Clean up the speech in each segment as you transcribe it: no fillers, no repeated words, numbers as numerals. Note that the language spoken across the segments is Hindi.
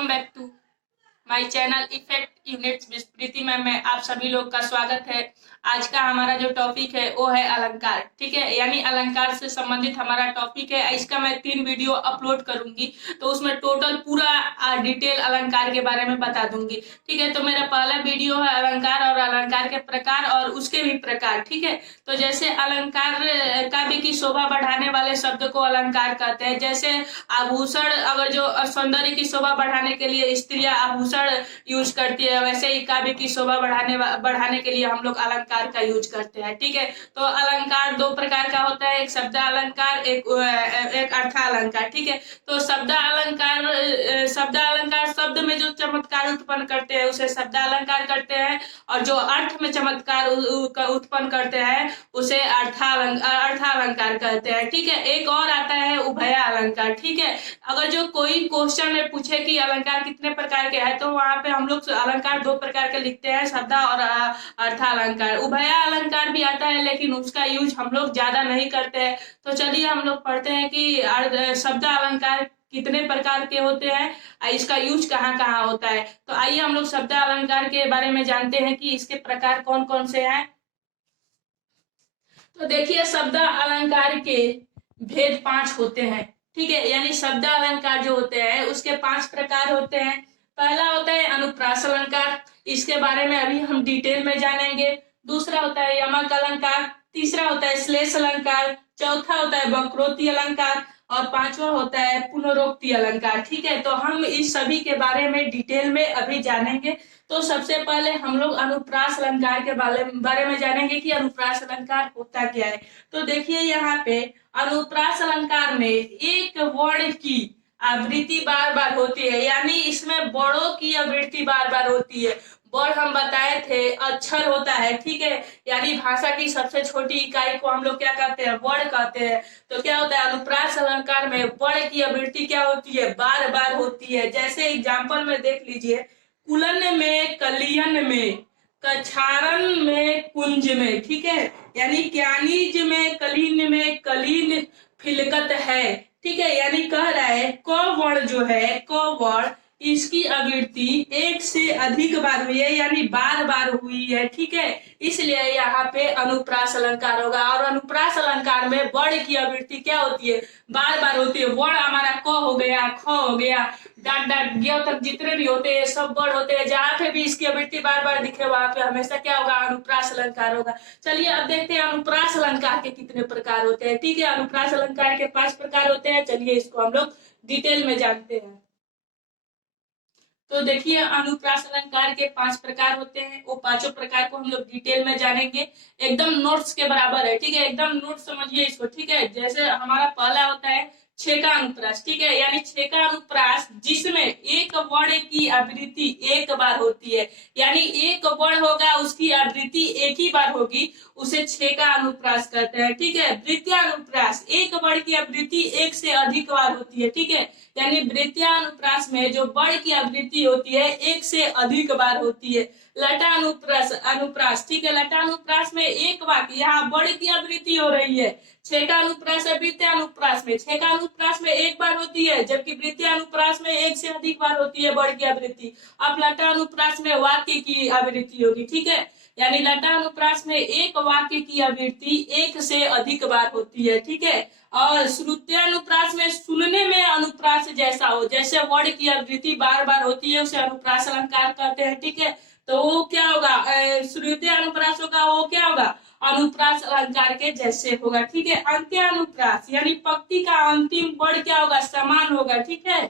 Welcome back to my channel effect units with Preeti ma'am में आप सभी लोग का स्वागत है। आज का हमारा जो टॉपिक है वो है अलंकार। ठीक है, यानी अलंकार से संबंधित हमारा टॉपिक है। इसका मैं 3 वीडियो अपलोड करूंगी, तो उसमें टोटल पूरा डिटेल अलंकार के बारे में बता दूंगी। ठीक है, तो मेरा पहला वीडियो है अलंकार और अलंकार के प्रकार और उसके भी प्रकार। ठीक है, तो जैसे अलंकार काव्य की शोभा बढ़ाने वाले शब्द को अलंकार कहते हैं। जैसे आभूषण, अगर जो सौंदर्य की शोभा बढ़ाने के लिए स्त्रियां आभूषण यूज करती है, वैसे ही काव्य की शोभा बढ़ाने के लिए हम लोग अलंकार का यूज करते हैं। ठीक है, तो अलंकार 2 प्रकार का होता है, एक शब्द अलंकार, एक अर्थ अलंकार। ठीक है, तो शब्द अलंकार शब्द में जो चमत्कार उत्पन्न करते हैं उसे शब्द अलंकार करते हैं, और जो अर्थ में चमत्कार उत्पन्न करते हैं उसे अर्थालंकार कहते हैं। ठीक है, एक और आता है उभय अलंकार। ठीक है, अगर जो कोई क्वेश्चन में पूछे कि अलंकार कितने प्रकार के हैं, तो वहां पे हम लोग अलंकार 2 प्रकार के लिखते हैं, शब्द और अर्थालंकार। उभय अलंकार भी आता है, लेकिन उसका यूज हम लोग ज्यादा नहीं करते हैं। तो चलिए हम लोग पढ़ते हैं कि शब्द अलंकार कितने प्रकार के होते हैं, इसका यूज कहाँ कहाँ होता है। तो आइए हम लोग शब्द अलंकार के बारे में जानते हैं कि इसके प्रकार कौन कौन से हैं। तो देखिए, शब्द अलंकार के भेद 5 होते हैं। ठीक है, यानी शब्द अलंकार जो होते हैं उसके 5 प्रकार होते हैं। पहला होता है अनुप्रास अलंकार, इसके बारे में अभी हम डिटेल में जानेंगे। दूसरा होता है यमक अलंकार, तीसरा होता है श्लेष अलंकार, चौथा होता है वक्रोक्ति अलंकार, और 5वां होता है पुनरोक्ति अलंकार। ठीक है, तो हम इस सभी के बारे में डिटेल में अभी जानेंगे। तो सबसे पहले हम लोग अनुप्रास अलंकार के बारे में जानेंगे कि अनुप्रास अलंकार होता क्या है। तो देखिए, यहाँ पे अनुप्रास अलंकार में एक वर्ण की आवृत्ति बार बार होती है, यानी इसमें बड़ों की आवृत्ति बार बार होती है। वर्ण हम बताए थे अक्षर होता है। ठीक है, यानी भाषा की सबसे छोटी इकाई को हम लोग क्या कहते हैं, वर्ण कहते हैं। तो क्या होता है, अनुप्रास अलंकार में वर्ण की आवृत्ति क्या होती है, बार बार होती है। जैसे एग्जाम्पल में देख लीजिए, कुलन में, कलियन में, कछारन में, कुंज में। ठीक है, यानी क्यानिज में, कलीन में, कलीन फिलकत है। ठीक है, यानी कह रहा है क वर्ण जो है, क वर्ण इसकी आवृत्ति एक से अधिक बार हुई है, यानी बार बार हुई है। ठीक है, इसलिए यहाँ पे अनुप्रास अलंकार होगा। और अनुप्रास अलंकार में वर्ण की आवृत्ति क्या होती है, बार बार होती है। वर्ण हमारा क हो गया, ख हो गया, डाट डाट ज्ञ तक जितने भी होते हैं सब वर्ण होते हैं। जहाँ पे भी इसकी आवृत्ति बार बार दिखे वहां पे हमेशा क्या होगा, अनुप्रास अलंकार होगा। चलिए अब देखते हैं अनुप्रास अलंकार के कितने प्रकार होते हैं। ठीक है, अनुप्रास अलंकार के 5 प्रकार होते हैं। चलिए इसको हम लोग डिटेल में जानते हैं। तो देखिए, अनुप्रास अलंकार के 5 प्रकार होते हैं, वो 5 प्रकार को हम लोग डिटेल में जानेंगे। एकदम नोट्स के बराबर है। ठीक है, एकदम नोट्स समझिए इसको। ठीक है, जैसे हमारा पहला होता है छेका अनुप्रास। ठीक है, यानी छेका अनुप्रास जिसमें एक वर्ण की आवृत्ति एक बार होती है, यानी एक वर्ण होगा उसकी आवृत्ति एक ही बार होगी, उसे छेका अनुप्रास कहते हैं। ठीक है, वृत्तीय अनुप्रास एक वर्ण की आवृत्ति एक से अधिक बार होती है। ठीक है, यानी वृत्तीय अनुप्रास में जो वर्ण की आवृत्ति होती है एक से अधिक बार होती है। लटा अनुप्रास। ठीक है, लटा अनुप्रास में एक वाक्य, यहाँ वर्ण की आवृत्ति हो रही है। छेका अनुप्रास है वृत्तीय अनुप्रास में, छेका अनुप्रास में एक बार होती है, जबकि वृत्तीय अनुप्रास में एक से अधिक बार होती है वर्ण की आवृत्ति। अब लटा अनुप्रास में वाक्य की आवृत्ति होगी। ठीक है, यानी लटा अनुप्रास में एक वाक्य की आवृत्ति एक से अधिक बार होती है। ठीक है, और श्रुत्य अनुप्रास में सुनने में अनुप्रास जैसा हो, जैसे वर्ण की आवृत्ति बार बार होती है उसे अनुप्रास अलंकार कहते हैं। ठीक है, तो वो क्या होगा, श्रुत्य अनुप्रास होगा, वो क्या होगा, अनुप्रास अलंकार के जैसे होगा। ठीक है, अंत्य अनुप्रास यानी पंक्ति का अंतिम वर्ण क्या होगा, समान होगा। ठीक है,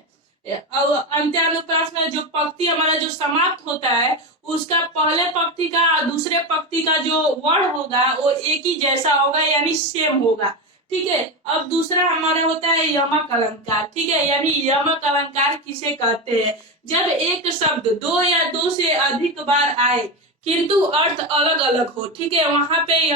अंत्य अनुप्रास में जो पंक्ति हमारा जो समाप्त होता है उसका पहले पंक्ति का दूसरे पंक्ति का जो वर्ण होगा वो एक ही जैसा होगा, यानी सेम होगा। ठीक है, अब दूसरा हमारा होता है यमक अलंकार। ठीक है, यानी यमक अलंकार किसे कहते हैं, जब एक शब्द 2 या 2 से अधिक बार आए किंतु अर्थ अलग अलग हो। ठीक है, वहां पे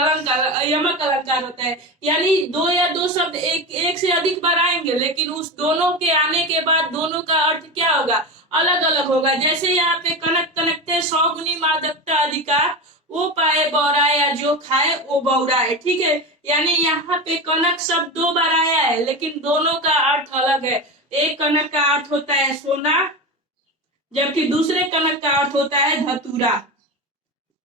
यमक अलंकार होता है, यानी 2 या 2 शब्द एक से अधिक बार आएंगे, लेकिन उस दोनों के आने के बाद दोनों का अर्थ क्या होगा, अलग अलग होगा। जैसे यहाँ पे कनक कनकते 100 गुनी मादकता अधिकार, वो पाए बौराए या जो खाए वो बौराए। ठीक है, यानी यहाँ पे कनक शब्द 2 बार आया है, लेकिन दोनों का अर्थ अलग है। एक कनक का अर्थ होता है सोना, जबकि दूसरे कनक का अर्थ होता है धतूरा।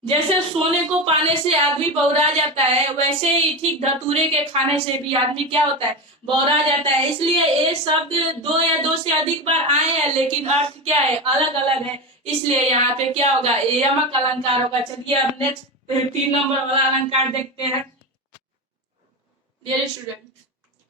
जैसे सोने को पाने से आदमी बौरा जाता है, वैसे ही ठीक धतूरे के खाने से भी आदमी क्या होता है, बौरा जाता है। इसलिए ये शब्द दो या दो से अधिक बार आए हैं, लेकिन अर्थ क्या है, अलग अलग है। इसलिए यहाँ पे क्या होगा, यमक अलंकार होगा। चलिए अब नेक्स्ट 3 नंबर वाला अलंकार देखते हैं। डियर स्टूडेंट,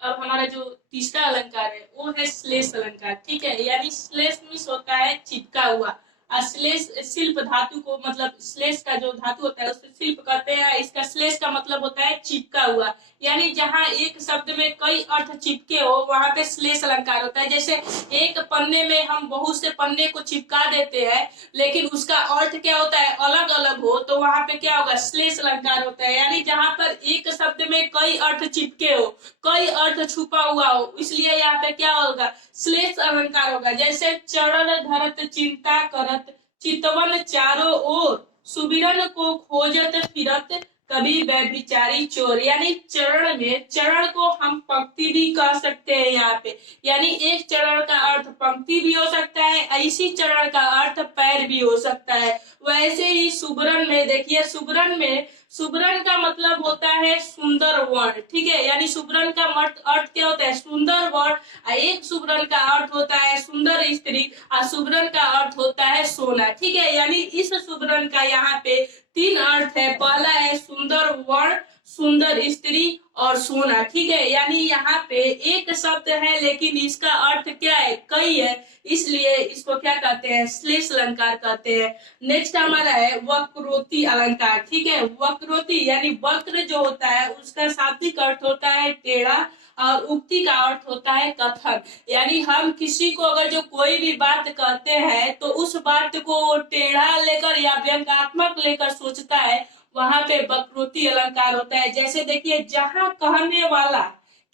अब हमारा जो तीसरा अलंकार है वो है श्लेष अलंकार। ठीक है, यानी श्लेष मीन्स होता है चिपका हुआ। श्लेष शिल्प धातु को, मतलब श्लेष का जो धातु होता है उसको शिल्प कहते हैं। इसका श्लेष का मतलब होता है चिपका हुआ, यानी जहाँ एक शब्द में कई अर्थ चिपके हो वहां पे श्लेष अलंकार होता है। जैसे एक पन्ने में हम बहुत से पन्ने को चिपका देते हैं, लेकिन उसका अर्थ क्या होता है, अलग अलग हो, तो वहां पे क्या होगा, श्लेष अलंकार होता है। यानी जहां पर एक शब्द में कई अर्थ चिपके हो, कई अर्थ छुपा हुआ हो, इसलिए यहाँ पे क्या होगा, श्लेष अलंकार होगा। जैसे चरण धरत चिंता करत चितवन चारों ओर, सुबिरन को खोजत फिरत कभी व्यभिचारी चोर। यानी चरण में, चरण को हम पंक्ति भी कह सकते हैं यहाँ पे, यानी एक चरण का अर्थ पंक्ति भी हो सकता है, इसी चरण का अर्थ पैर भी हो सकता है। वैसे ही सुबरन में देखिए, सुबरन में, सुबरन का मतलब होता है सुंदर वर्ण। ठीक है, यानी सुबरन का अर्थ क्या होता है, सुंदर वर्ण। एक सुबरन का अर्थ होता है सुंदर स्त्री, और सुबरन का अर्थ होता है सोना। ठीक है, यानी इस सुबरन का यहाँ पे 3 अर्थ है। पहला है सुंदर वर्ण, सुंदर स्त्री और सोना। ठीक है, यानी यहाँ पे एक शब्द है लेकिन इसका अर्थ क्या है, कई है, इसलिए इसको क्या कहते हैं, श्लेष अलंकार कहते हैं। नेक्स्ट हमारा है वक्रोक्ति अलंकार। ठीक है, वक्रोक्ति यानी वक्र जो होता है उसका शाब्दिक अर्थ होता है टेढ़ा, और उक्ति का अर्थ होता है कथन। यानी हम किसी को अगर जो कोई भी बात कहते हैं तो उस बात को टेढ़ा लेकर या व्यंग्यात्मक लेकर सोचता है, वहां पे वक्रोक्ति अलंकार होता है। जैसे देखिए, जहां कहने वाला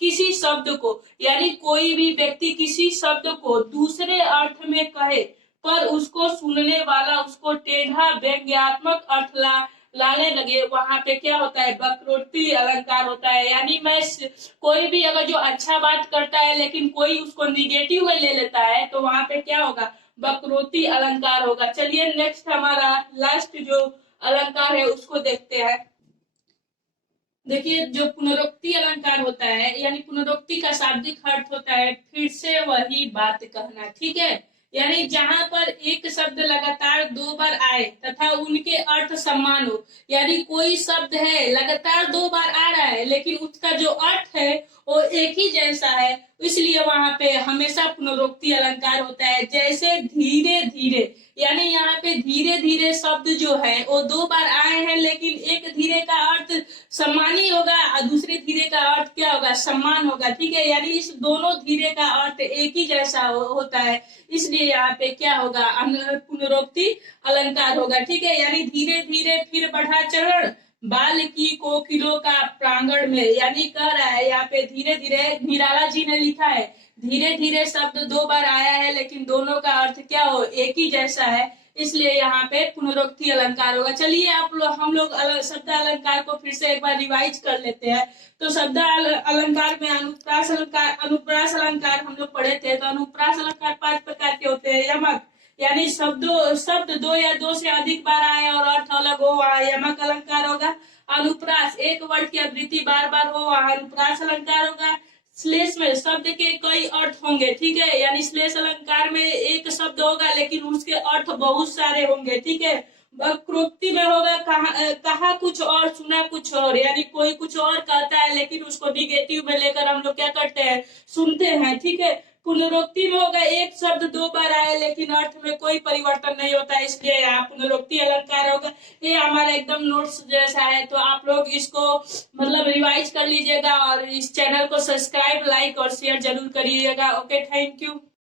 किसी शब्द को, यानी कोई भी व्यक्ति किसी शब्द को दूसरे अर्थ में कहे पर उसको सुनने वाला उसको टेढ़ा व्यंग्यात्मक अर्थ लाने लगे, वहां पे क्या होता है, वक्रोक्ति अलंकार होता है। यानी मैं कोई भी अगर जो अच्छा बात करता है लेकिन कोई उसको निगेटिव में ले लेता है, तो वहां पे क्या होगा, वक्रोक्ति अलंकार होगा। चलिए नेक्स्ट हमारा लास्ट जो अलंकार है उसको देखते हैं। देखिए, जो पुनरुक्ति अलंकार होता है, यानी पुनरुक्ति का शाब्दिक अर्थ होता है फिर से वही बात कहना। ठीक है, यानी जहां पर एक शब्द लगातार 2 बार आए तथा उनके अर्थ समान हो, यानी कोई शब्द है लगातार 2 बार आ रहा है लेकिन उसका जो अर्थ है वो एक ही जैसा है, इसलिए वहां पे हमेशा पुनरुक्ति अलंकार होता है। जैसे धीरे धीरे, यानी यहाँ पे धीरे धीरे शब्द जो है वो 2 बार आए हैं, लेकिन एक धीरे का अर्थ सम्मान ही होगा और दूसरे धीरे का अर्थ क्या होगा, सम्मान होगा। ठीक है, यानी इस दोनों धीरे का अर्थ एक ही जैसा होता है, इसलिए यहाँ पे क्या होगा, पुनरुक्ति अलंकार होगा। ठीक है, यानी धीरे धीरे फिर बढ़ा चरण बाल की कोकिलों का प्रांगण में, यानी कह रहा है यहाँ पे धीरे धीरे, निराला जी ने लिखा है धीरे धीरे शब्द 2 बार आया है लेकिन दोनों का अर्थ क्या हो, एक ही जैसा है, इसलिए यहाँ पे पुनरुक्ति अलंकार होगा। चलिए हम लोग शब्द अलंकार को फिर से एक बार रिवाइज कर लेते हैं। तो शब्द अलंकार में अनुप्रास अलंकार हम लोग पढ़े थे। तो अनुप्रास अलंकार 5 प्रकार के होते हैं। यमक यानी शब्द 2 या 2 से अधिक बार आए और अर्थ अलग हो, वहाँ यमक अलंकार होगा। अनुप्रास एक वर्ड की आवृत्ति बार बार हो, वहाँ अनुप्रास अलंकार होगा। श्लेष में शब्द के कई अर्थ होंगे। ठीक है, यानी श्लेष अलंकार में एक शब्द होगा लेकिन उसके अर्थ बहुत सारे होंगे। ठीक है, वक्रोक्ति में होगा कहा कुछ और सुना कुछ और, यानी कोई कुछ और कहता है लेकिन उसको निगेटिव में लेकर हम लोग क्या करते हैं, सुनते हैं। ठीक है, पुनरुक्ति में होगा एक शब्द 2 बार आए लेकिन अर्थ में कोई परिवर्तन नहीं होता, इसलिए यहाँ पुनरुक्ति अलंकार होगा। ये हमारा एकदम नोट्स जैसा है, तो आप लोग इसको मतलब रिवाइज कर लीजिएगा और इस चैनल को सब्सक्राइब, लाइक और शेयर जरूर करिएगा। Okay, thank you.